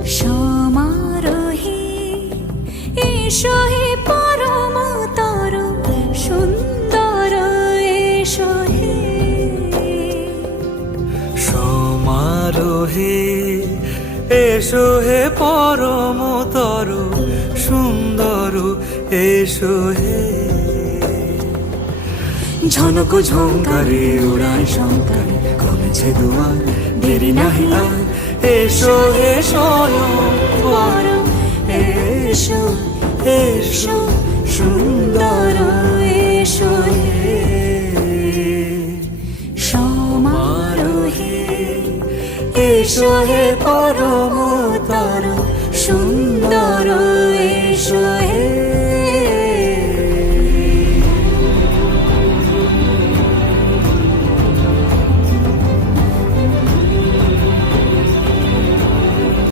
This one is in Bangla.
সমারোহে এসো হে পরমতর সুন্দর এসো হে। সমারোহে এসো হে পরমতর সুন্দর এসো হে। ঝনক ঝঙ্কারে উড়ায় শঙ্কারে কমেছে দুয়ার, দেরি নাহি আর এসো হে স্বয়ং বর। এসো এসো সুন্দর এসো হে। সমারোহে এসো হে পরম